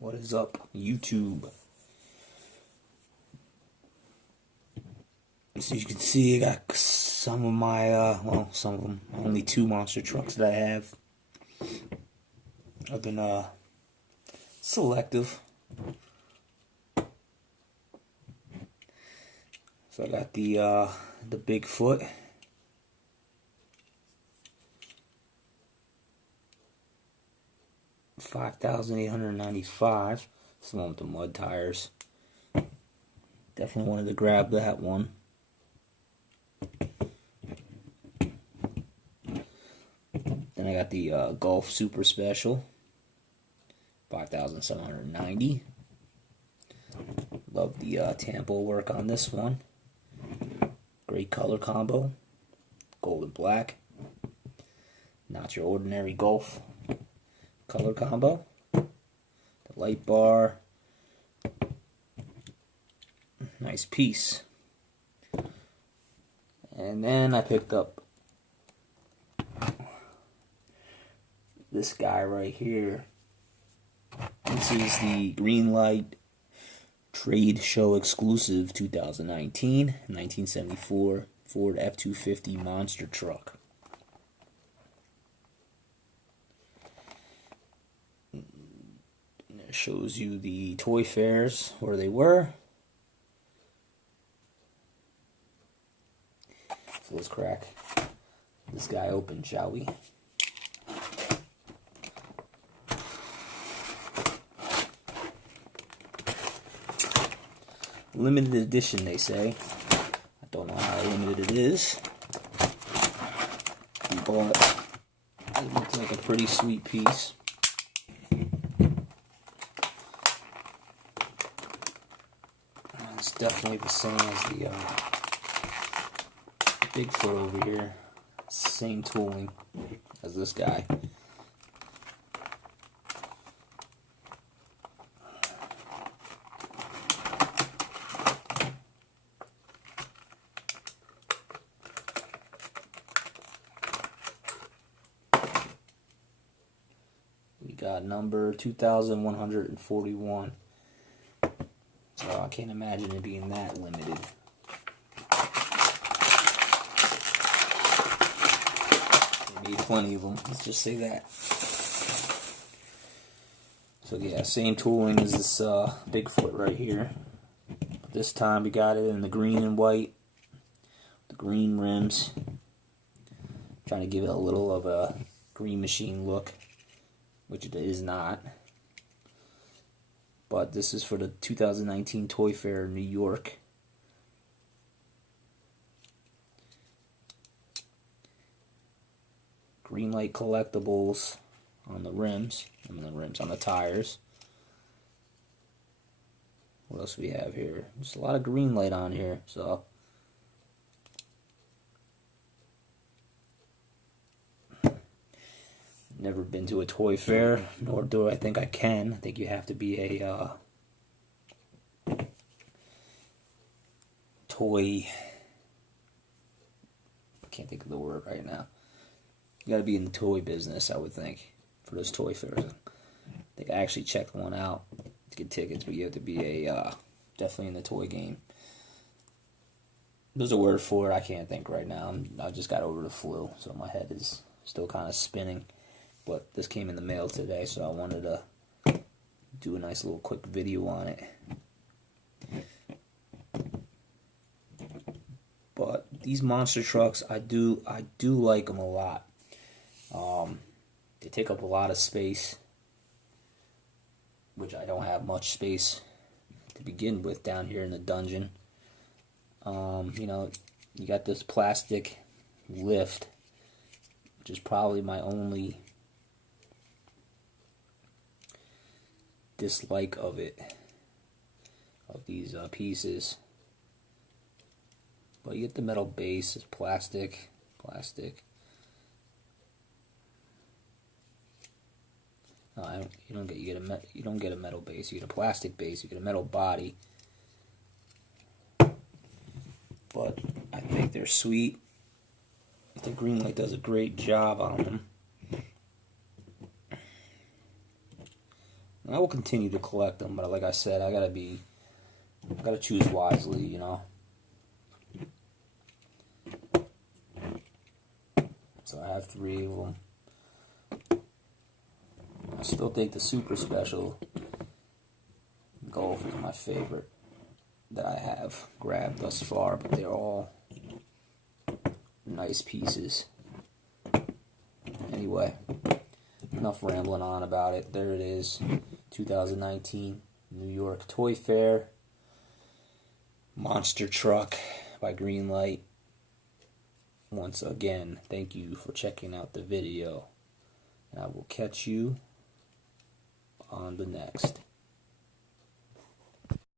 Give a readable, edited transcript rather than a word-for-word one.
What is up, YouTube? So you can see I got some of my, some of them, only 2 monster trucks that I have. I've been, selective. So I got the Bigfoot. $5,895. It's the one with the mud tires. Definitely wanted to grab that one. Then I got the Golf Super Special. $5,790. Love the tampo work on this one. Great color combo. Gold and black. Not your ordinary Golf color combo. The light bar. Nice piece. And then I picked up this guy right here. This is the Greenlight Trade Show exclusive 2019 1974 Ford F-250 monster truck. It shows you the toy fairs where they were. So let's crack this guy open, shall we? Limited edition, they say. I don't know how limited it is. But it looks like a pretty sweet piece. It's definitely the same as the Bigfoot over here. Same tooling as this guy. We got number 2141. So I can't imagine it being that limited. They made plenty of them, let's just say that. So yeah, same tooling as this Bigfoot right here. But this time we got it in the green and white. The green rims. Trying to give it a little of a Green Machine look, which it is not. But this is for the 2019 Toy Fair in New York. Greenlight collectibles on the rims. On the tires. What else do we have here? There's a lot of Greenlight on here, so. Never been to a toy fair, nor do I think I can. I think you have to be a toy. I can't think of the word right now. You got to be in the toy business, I would think, for those toy fairs. I think I actually checked one out to get tickets, but you have to be a definitely in the toy game. There's a word for it. I can't think right now. I just got over the flu, so my head is still kind of spinning. But this came in the mail today, so I wanted to do a nice little quick video on it. But these monster trucks, I do like them a lot. They take up a lot of space, which I don't have much space to begin with down here in the dungeon. You know, you got this plastic lift, which is probably my only dislike of it, of these pieces. But you get the metal base, it's plastic. No, you don't get a metal base. You get a plastic base. You get a metal body. But I think they're sweet. I think Greenlight does a great job on them. And I will continue to collect them, but like I said, I gotta choose wisely, you know. So I have 3 of them. I still think the Super Special Golf is my favorite that I have grabbed thus far, but they're all nice pieces. Anyway, enough rambling on about it. There it is, 2019 New York Toy Fair Monster Truck by Greenlight. Once again, thank you for checking out the video, and I will catch you on the next.